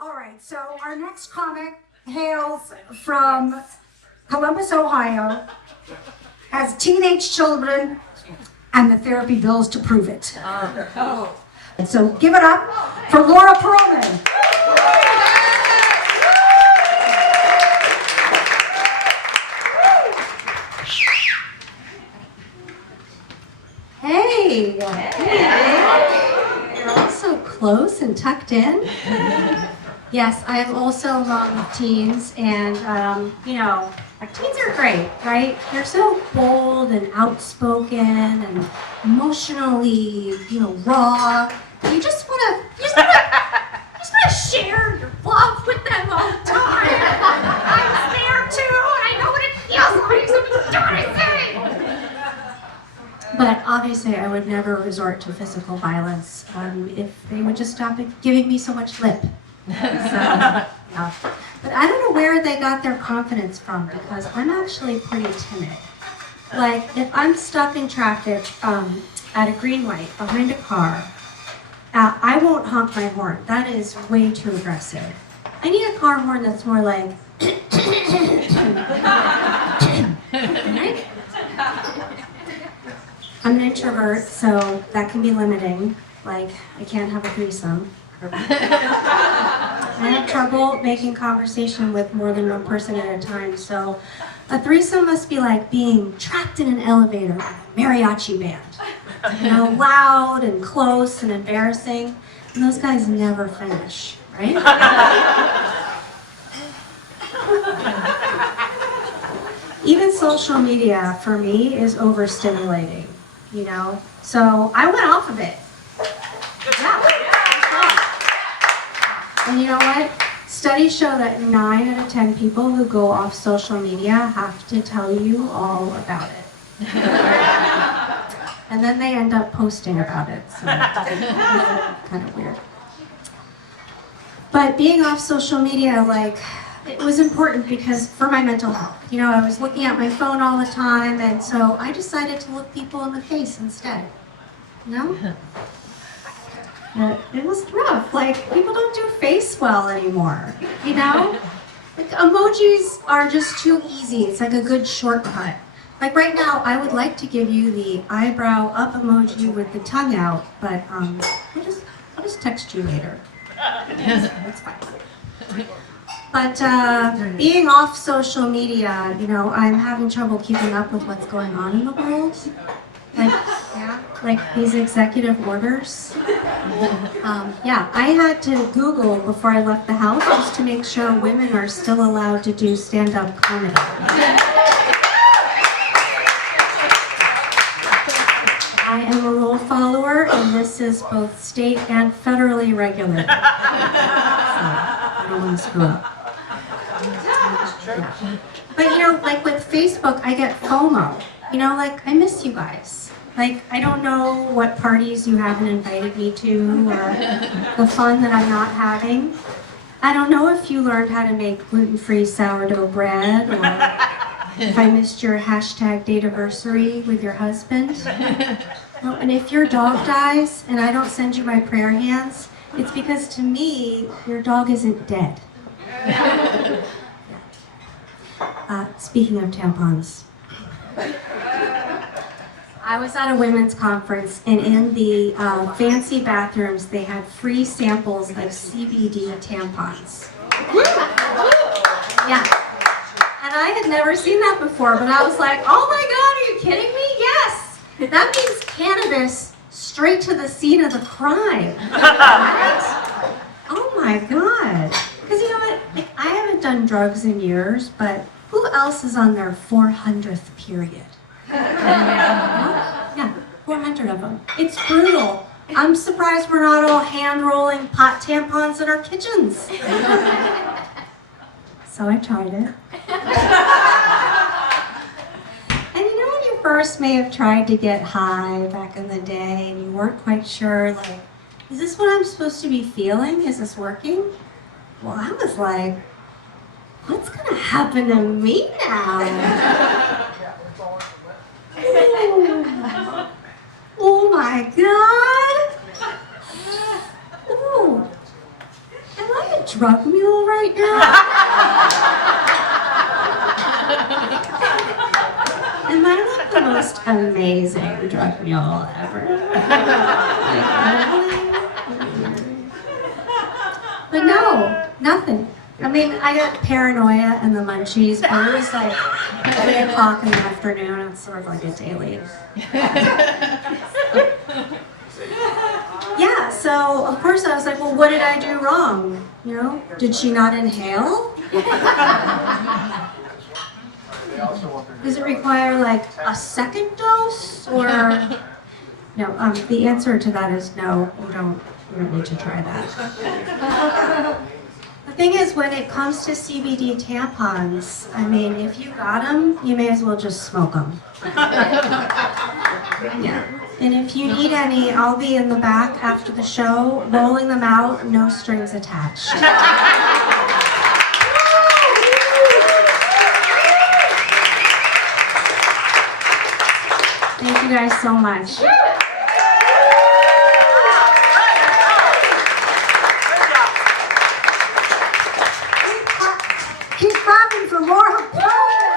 All right, so our next comic hails from Columbus, Ohio, has teenage children and the therapy bills to prove it. And so give it up for Laura Perlman. Hey. You're all so close and tucked in. Yes, I am also a mom of teens, and like teens are great, right? They're so bold and outspoken and emotionally, raw. You just want to share your love with them all the time. I was there too. I know what it feels like. So what I say. But obviously, I would never resort to physical violence if they would just stop giving me so much lip. So, yeah. But I don't know where they got their confidence from, because I'm actually pretty timid. Like, if I'm stuck in traffic at a green light behind a car, I won't honk my horn. That is way too aggressive. I need a car horn that's more like... Right? I'm an introvert, so that can be limiting. Like, I can't have a threesome. I have trouble making conversation with more than one person at a time, so a threesome must be like being trapped in an elevator with a mariachi band. Loud and close and embarrassing, and those guys never finish, right? Even social media, for me, is overstimulating, So I went off of it. Yeah. And you know what? Studies show that 9 out of 10 people who go off social media have to tell you all about it. And then they end up posting about it, so it's kind of weird. But being off social media, it was important because for my mental health. I was looking at my phone all the time, and so I decided to look people in the face instead. It was rough. People don't do face well anymore, Emojis are just too easy. It's like a good shortcut. Right now, I would like to give you the eyebrow up emoji with the tongue out, but I'll just text you later. That's fine. But being off social media, I'm having trouble keeping up with what's going on in the world. Like these executive orders. I had to Google before I left the house just to make sure women are still allowed to do stand-up comedy. I am a rule follower, and this is both state and federally regulated. So I don't want to screw up. But with Facebook, I get FOMO. I miss you guys. I don't know what parties you haven't invited me to, or the fun that I'm not having. I don't know if you learned how to make gluten-free sourdough bread, or if I missed your #dataversary with your husband. And if your dog dies and I don't send you my prayer hands, it's because to me, your dog isn't dead. Speaking of tampons. I was at a women's conference, and in the fancy bathrooms, they had free samples of CBD tampons. Yeah. And I had never seen that before, but I was like, oh my God, are you kidding me? Yes. That means cannabis straight to the scene of the crime. Right? Oh my God. Because you know what? I haven't done drugs in years, but who else is on their 400th period? Yeah, 400 of them. It's brutal. I'm surprised we're not all hand-rolling pot tampons in our kitchens. So I tried it. And when you first may have tried to get high back in the day, and you weren't quite sure, is this what I'm supposed to be feeling? Is this working? Well, I was like, what's gonna happen to me now? Ooh. Oh my God! Ooh. Am I a drug mule right now? Am I like the most amazing drug mule ever? But no, nothing. I mean, I got paranoia and the munchies, but it was like 3 o'clock in the afternoon. It's sort of like a daily. Yeah, so of course I was like, well, what did I do wrong? You know, did she not inhale? Does it require like a second dose or? No, the answer to that is no, you don't need to try that. The thing is, when it comes to CBD tampons, I mean, if you got them, you may as well just smoke them. Yeah. And if you need any, I'll be in the back after the show, rolling them out, no strings attached. Thank you guys so much. Keep clapping for Laura Poland.